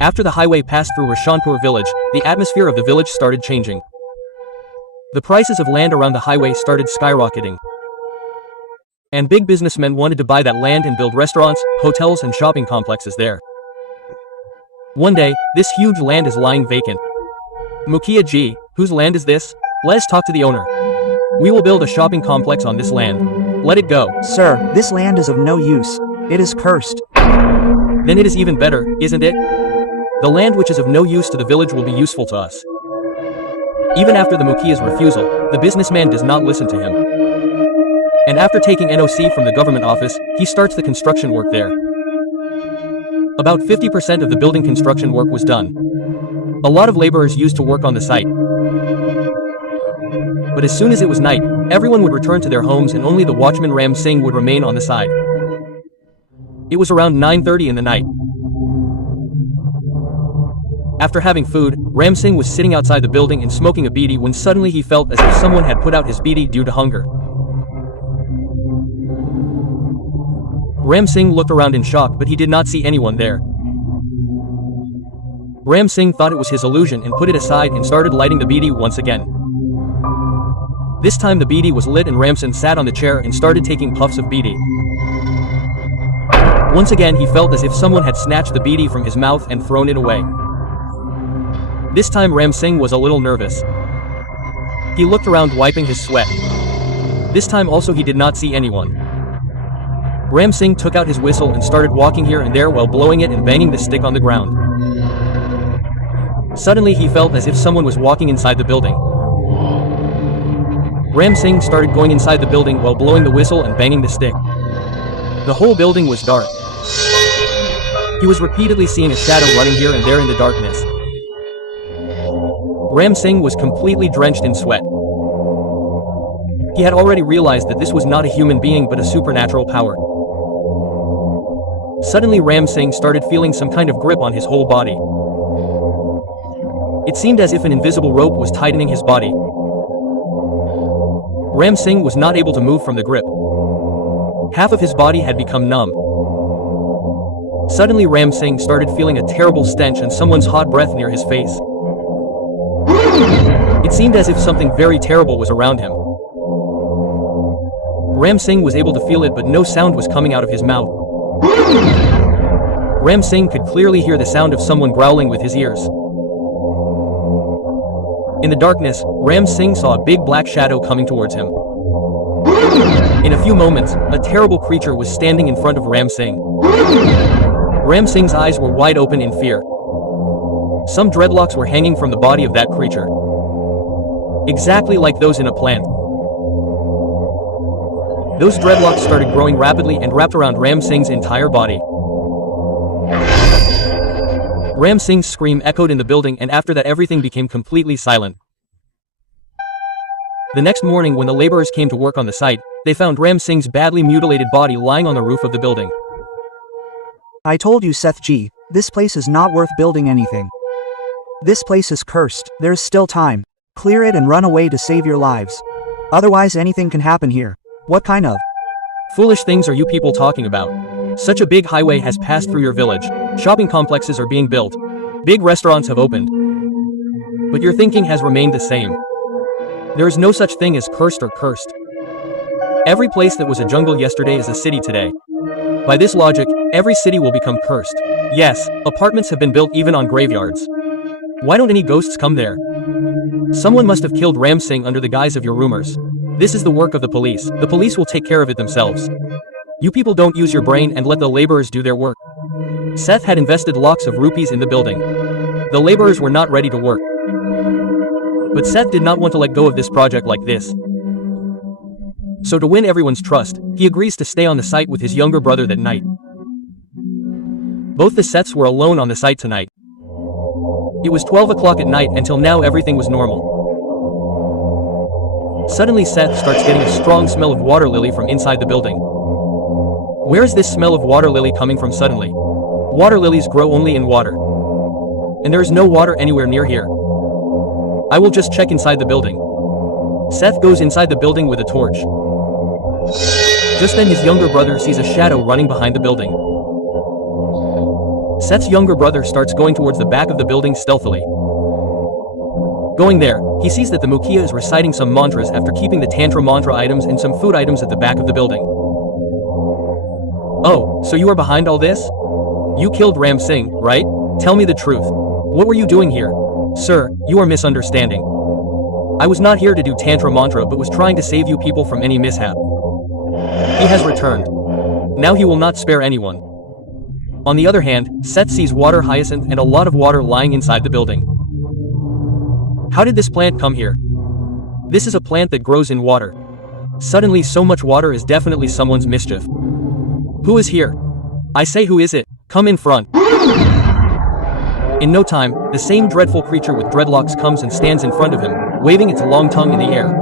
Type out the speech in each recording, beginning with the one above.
After the highway passed through Rashanpur village, the atmosphere of the village started changing. The prices of land around the highway started skyrocketing. And big businessmen wanted to buy that land and build restaurants, hotels and shopping complexes there. One day, this huge land is lying vacant. Mukhia ji, whose land is this? Let's talk to the owner. We will build a shopping complex on this land. Let it go. Sir, this land is of no use. It is cursed. Then it is even better, isn't it? The land which is of no use to the village will be useful to us. Even after the Mukhia's refusal, the businessman does not listen to him. And after taking NOC from the government office, he starts the construction work there. About 50% of the building construction work was done. A lot of laborers used to work on the site. But as soon as it was night, everyone would return to their homes and only the watchman Ram Singh would remain on the side. It was around 9:30 in the night. After having food, Ram Singh was sitting outside the building and smoking a beedi when suddenly he felt as if someone had put out his beedi due to hunger. Ram Singh looked around in shock, but he did not see anyone there. Ram Singh thought it was his illusion and put it aside and started lighting the beedi once again. This time the beedi was lit and Ram Singh sat on the chair and started taking puffs of beedi. Once again he felt as if someone had snatched the beedi from his mouth and thrown it away. This time Ram Singh was a little nervous. He looked around wiping his sweat. This time also he did not see anyone. Ram Singh took out his whistle and started walking here and there while blowing it and banging the stick on the ground. Suddenly he felt as if someone was walking inside the building. Ram Singh started going inside the building while blowing the whistle and banging the stick. The whole building was dark. He was repeatedly seeing a shadow running here and there in the darkness. Ram Singh was completely drenched in sweat. He had already realized that this was not a human being but a supernatural power. Suddenly Ram Singh started feeling some kind of grip on his whole body. It seemed as if an invisible rope was tightening his body. Ram Singh was not able to move from the grip. Half of his body had become numb. Suddenly Ram Singh started feeling a terrible stench and someone's hot breath near his face. It seemed as if something very terrible was around him. Ram Singh was able to feel it, but no sound was coming out of his mouth. Ram Singh could clearly hear the sound of someone growling with his ears. In the darkness, Ram Singh saw a big black shadow coming towards him. In a few moments, a terrible creature was standing in front of Ram Singh. Ram Singh's eyes were wide open in fear. Some dreadlocks were hanging from the body of that creature. Exactly like those in a plant. Those dreadlocks started growing rapidly and wrapped around Ram Singh's entire body. Ram Singh's scream echoed in the building, and after that everything became completely silent. The next morning when the laborers came to work on the site, they found Ram Singh's badly mutilated body lying on the roof of the building. I told you, Seth Ji, this place is not worth building anything. This place is cursed. There is still time. Clear it and run away to save your lives. Otherwise anything can happen here. What kind of foolish things are you people talking about? Such a big highway has passed through your village. Shopping complexes are being built. Big restaurants have opened. But your thinking has remained the same. There is no such thing as cursed or cursed. Every place that was a jungle yesterday is a city today. By this logic, every city will become cursed. Yes, apartments have been built even on graveyards. Why don't any ghosts come there? Someone must have killed Ram Singh under the guise of your rumors. This is the work of the police. The police will take care of it themselves. You people don't use your brain and let the laborers do their work. Seth had invested lakhs of rupees in the building. The laborers were not ready to work. But Seth did not want to let go of this project like this. So to win everyone's trust, he agrees to stay on the site with his younger brother that night. Both the Seths were alone on the site tonight. It was 12 o'clock at night. Until now everything was normal. Suddenly Seth starts getting a strong smell of water lily from inside the building. Where is this smell of water lily coming from suddenly? Water lilies grow only in water. And there is no water anywhere near here. I will just check inside the building. Seth goes inside the building with a torch. Just then his younger brother sees a shadow running behind the building. Seth's younger brother starts going towards the back of the building stealthily. Going there, he sees that the Mukia is reciting some mantras after keeping the Tantra mantra items and some food items at the back of the building. Oh, so you are behind all this? You killed Ram Singh, right? Tell me the truth. What were you doing here? Sir, you are misunderstanding. I was not here to do Tantra mantra but was trying to save you people from any mishap. He has returned. Now he will not spare anyone. On the other hand, Seth sees water hyacinth and a lot of water lying inside the building. How did this plant come here? This is a plant that grows in water. Suddenly so much water is definitely someone's mischief. Who is here? I say, who is it? Come in front. In no time, the same dreadful creature with dreadlocks comes and stands in front of him, waving its long tongue in the air.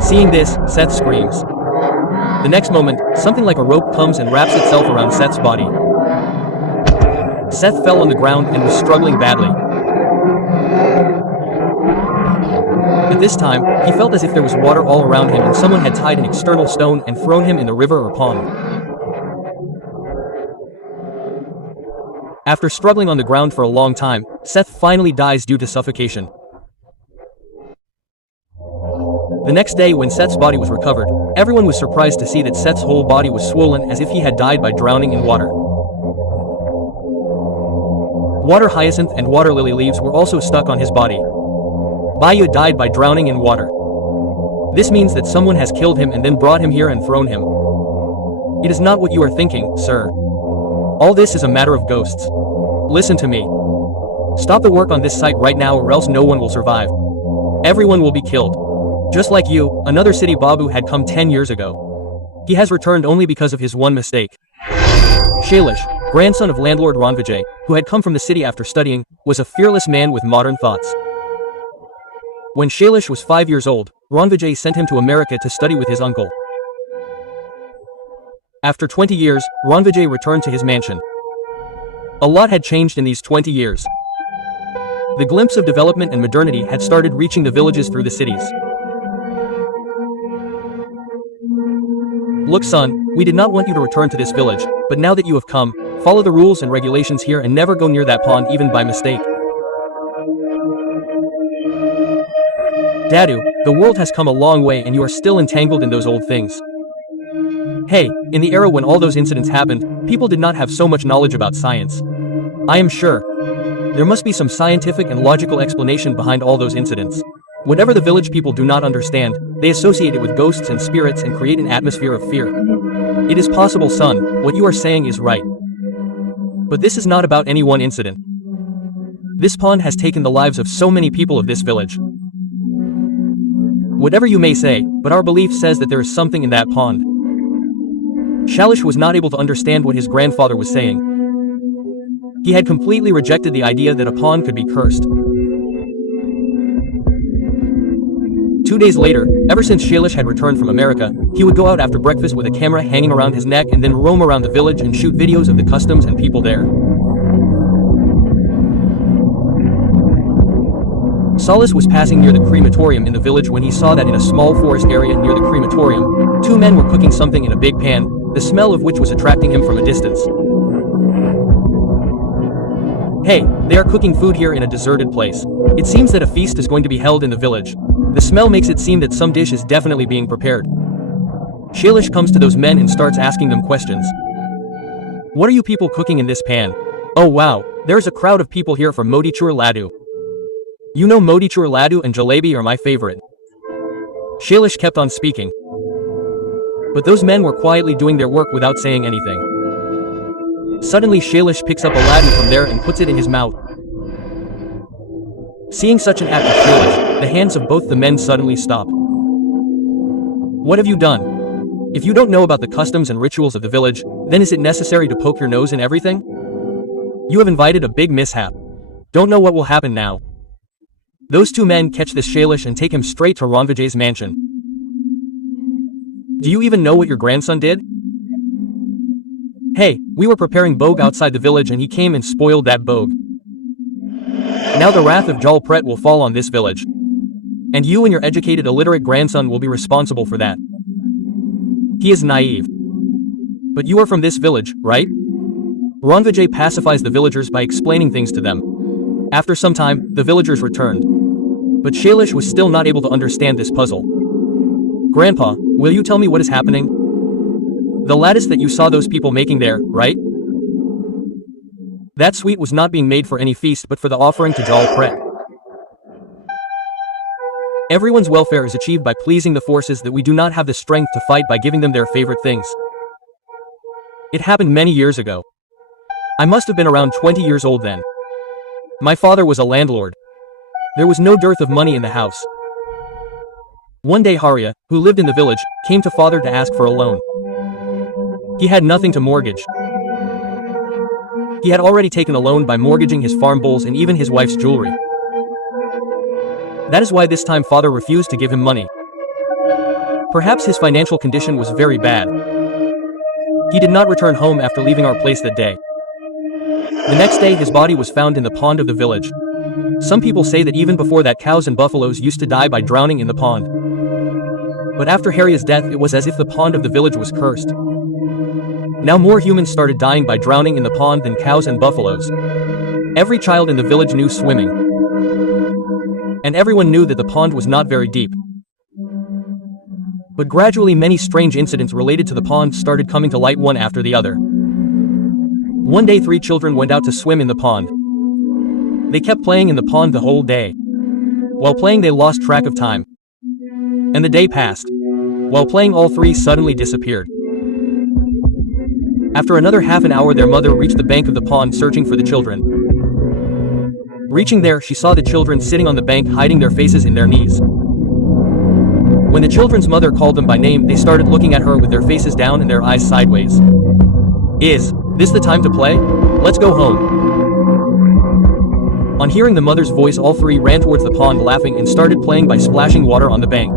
Seeing this, Seth screams. The next moment, something like a rope comes and wraps itself around Seth's body. Seth fell on the ground and was struggling badly. At this time, he felt as if there was water all around him and someone had tied an external stone and thrown him in the river or pond. After struggling on the ground for a long time, Seth finally dies due to suffocation. The next day when Seth's body was recovered, everyone was surprised to see that Seth's whole body was swollen as if he had died by drowning in water. Water hyacinth and water lily leaves were also stuck on his body. Bayu died by drowning in water. This means that someone has killed him and then brought him here and thrown him. It is not what you are thinking, sir. All this is a matter of ghosts. Listen to me. Stop the work on this site right now or else no one will survive. Everyone will be killed. Just like you, another city Babu had come 10 years ago. He has returned only because of his one mistake. Shailesh, grandson of landlord Ranvijay, who had come from the city after studying, was a fearless man with modern thoughts. When Shailesh was 5 years old, Ranvijay sent him to America to study with his uncle. After 20 years, Ranvijay returned to his mansion. A lot had changed in these 20 years. The glimpse of development and modernity had started reaching the villages through the cities. Look son, we did not want you to return to this village, but now that you have come, follow the rules and regulations here and never go near that pond even by mistake. Dadu, the world has come a long way and you are still entangled in those old things. Hey, in the era when all those incidents happened, people did not have so much knowledge about science. I am sure. There must be some scientific and logical explanation behind all those incidents. Whatever the village people do not understand, they associate it with ghosts and spirits and create an atmosphere of fear. It is possible, son, what you are saying is right. But this is not about any one incident. This pond has taken the lives of so many people of this village. Whatever you may say, but our belief says that there is something in that pond. Shailesh was not able to understand what his grandfather was saying. He had completely rejected the idea that a pond could be cursed. 2 days later, ever since Shailesh had returned from America, he would go out after breakfast with a camera hanging around his neck and then roam around the village and shoot videos of the customs and people there. Solace was passing near the crematorium in the village when he saw that in a small forest area near the crematorium, two men were cooking something in a big pan, the smell of which was attracting him from a distance. Hey, they are cooking food here in a deserted place. It seems that a feast is going to be held in the village. The smell makes it seem that some dish is definitely being prepared. Shailesh comes to those men and starts asking them questions. What are you people cooking in this pan? Oh wow, there's a crowd of people here for motichur laddu. You know motichur laddu and jalebi are my favorite. Shailesh kept on speaking. But those men were quietly doing their work without saying anything. Suddenly Shailesh picks up a laddu from there and puts it in his mouth. Seeing such an act of Shailesh, the hands of both the men suddenly stop. What have you done? If you don't know about the customs and rituals of the village, then is it necessary to poke your nose in everything? You have invited a big mishap. Don't know what will happen now. Those two men catch this Shailesh and take him straight to Ranvijay's mansion. Do you even know what your grandson did? Hey, we were preparing bhog outside the village and he came and spoiled that bhog. Now the wrath of Jalpret will fall on this village. And you and your educated illiterate grandson will be responsible for that. He is naive. But you are from this village, right? Ranvijay pacifies the villagers by explaining things to them. After some time, the villagers returned. But Shailesh was still not able to understand this puzzle. Grandpa, will you tell me what is happening? The lattice that you saw those people making there, right? That sweet was not being made for any feast but for the offering to Jalpret. Everyone's welfare is achieved by pleasing the forces that we do not have the strength to fight by giving them their favorite things. It happened many years ago. I must have been around 20 years old then. My father was a landlord. There was no dearth of money in the house. One day Harya, who lived in the village, came to father to ask for a loan. He had nothing to mortgage. He had already taken a loan by mortgaging his farm bulls and even his wife's jewelry. That is why this time father refused to give him money. Perhaps his financial condition was very bad. He did not return home after leaving our place that day. The next day his body was found in the pond of the village. Some people say that even before that cows and buffaloes used to die by drowning in the pond. But after Harya's death it was as if the pond of the village was cursed. Now more humans started dying by drowning in the pond than cows and buffaloes. Every child in the village knew swimming. And everyone knew that the pond was not very deep. But gradually many strange incidents related to the pond started coming to light one after the other. One day 3 children went out to swim in the pond. They kept playing in the pond the whole day. While playing they lost track of time. And the day passed. While playing all 3 suddenly disappeared. After another half an hour their mother reached the bank of the pond searching for the children. Reaching there she saw the children sitting on the bank hiding their faces in their knees. When the children's mother called them by name they started looking at her with their faces down and their eyes sideways. Is this the time to play? Let's go home. On hearing the mother's voice all 3 ran towards the pond laughing and started playing by splashing water on the bank.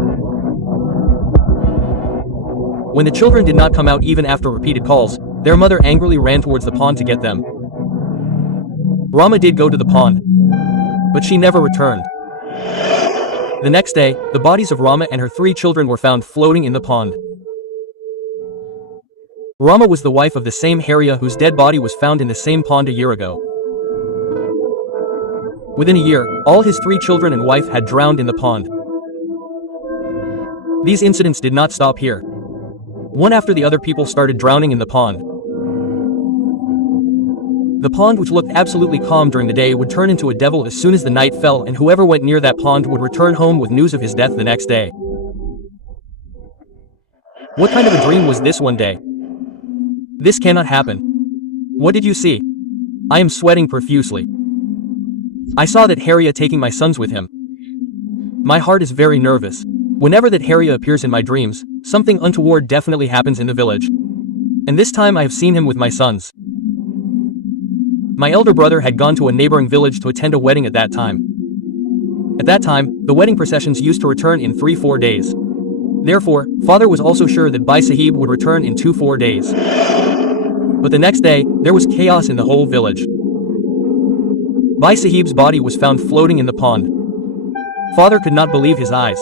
When the children did not come out even after repeated calls, their mother angrily ran towards the pond to get them. Rama did go to the pond. But she never returned. The next day, the bodies of Rama and her 3 children were found floating in the pond. Rama was the wife of the same Harya whose dead body was found in the same pond a year ago. Within a year, all his 3 children and wife had drowned in the pond. These incidents did not stop here. One after the other people started drowning in the pond. The pond, which looked absolutely calm during the day, would turn into a devil as soon as the night fell, and whoever went near that pond would return home with news of his death the next day. What kind of a dream was this one day? This cannot happen. What did you see? I am sweating profusely. I saw that Harya taking my sons with him. My heart is very nervous. Whenever that Harya appears in my dreams, something untoward definitely happens in the village. And this time I have seen him with my sons. My elder brother had gone to a neighboring village to attend a wedding at that time. At that time, the wedding processions used to return in 3-4 days. Therefore, father was also sure that Bhai Sahib would return in 2-4 days. But the next day, there was chaos in the whole village. Bhai Sahib's body was found floating in the pond. Father could not believe his eyes.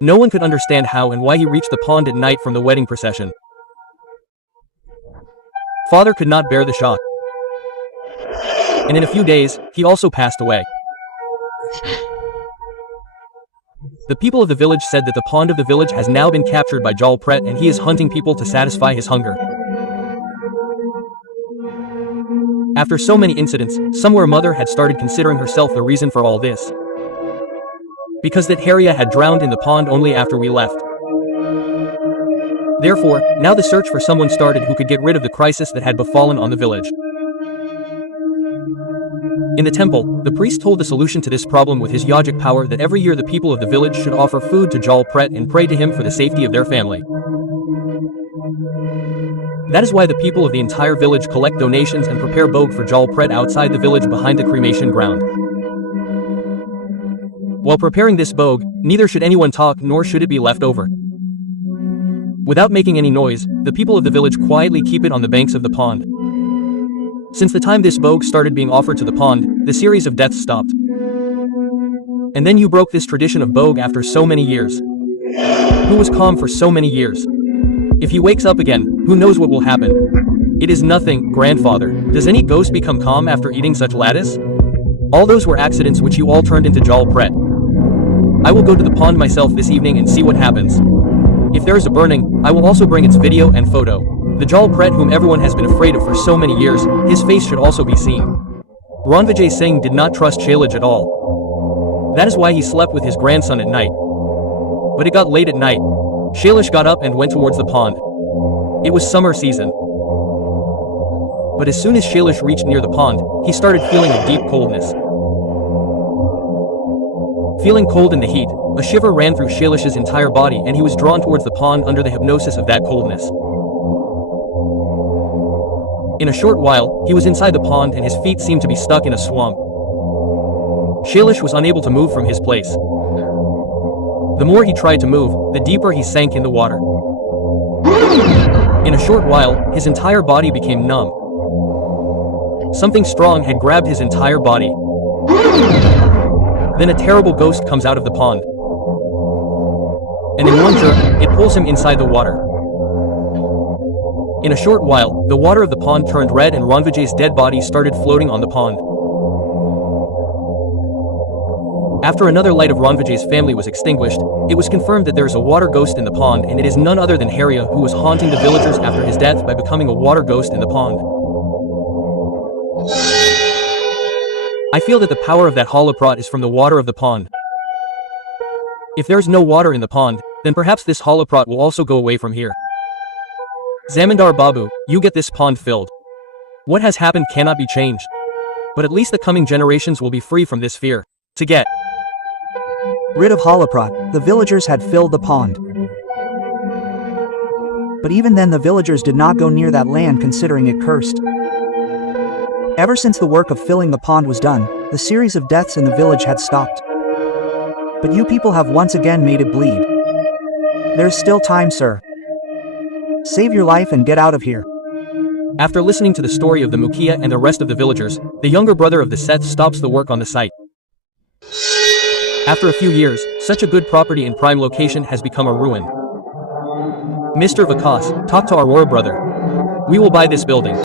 No one could understand how and why he reached the pond at night from the wedding procession. Father could not bear the shock. And in a few days, he also passed away. The people of the village said that the pond of the village has now been captured by Jalpret and he is hunting people to satisfy his hunger. After so many incidents, somewhere mother had started considering herself the reason for all this. Because that Harya had drowned in the pond only after we left. Therefore, now the search for someone started who could get rid of the crisis that had befallen on the village. In the temple, the priest told the solution to this problem with his yogic power that every year the people of the village should offer food to Jalpret and pray to him for the safety of their family. That is why the people of the entire village collect donations and prepare bhog for Jalpret outside the village behind the cremation ground. While preparing this bhog, neither should anyone talk nor should it be left over. Without making any noise, the people of the village quietly keep it on the banks of the pond. Since the time this bhog started being offered to the pond, the series of deaths stopped. And then you broke this tradition of bhog after so many years. Who was calm for so many years? If he wakes up again, who knows what will happen? It is nothing, grandfather. Does any ghost become calm after eating such lettuce? All those were accidents which you all turned into Jalpret. I will go to the pond myself this evening and see what happens. If there is a burning, I will also bring its video and photo. The Jalpret whom everyone has been afraid of for so many years, his face should also be seen. Ranvijay Singh did not trust Shailaj at all. That is why he slept with his grandson at night. But it got late at night. Shailaj got up and went towards the pond. It was summer season. But as soon as Shailaj reached near the pond, he started feeling a deep coldness. Feeling cold in the heat, a shiver ran through Shailash's entire body and he was drawn towards the pond under the hypnosis of that coldness. In a short while, he was inside the pond and his feet seemed to be stuck in a swamp. Shailaj was unable to move from his place. The more he tried to move, the deeper he sank in the water. In a short while, his entire body became numb. Something strong had grabbed his entire body. Then a terrible ghost comes out of the pond. And in one jerk, it pulls him inside the water. In a short while, the water of the pond turned red and Ranvijay's dead body started floating on the pond. After another light of Ranvijay's family was extinguished, it was confirmed that there is a water ghost in the pond and it is none other than Harya who was haunting the villagers after his death by becoming a water ghost in the pond. I feel that the power of that Jalpret is from the water of the pond. If there is no water in the pond, then perhaps this Jalpret will also go away from here. Zamindar Babu, you get this pond filled. What has happened cannot be changed. But at least the coming generations will be free from this fear. To get rid of Jalpret, the villagers had filled the pond. But even then the villagers did not go near that land considering it cursed. Ever since the work of filling the pond was done, the series of deaths in the village had stopped. But you people have once again made it bleed. There is still time, sir. Save your life and get out of here. After listening to the story of the Mukhia and the rest of the villagers, the younger brother of the Seth stops the work on the site. After a few years, such a good property in prime location has become a ruin. Mr. Vikas, talk to Aurora brother. We will buy this building.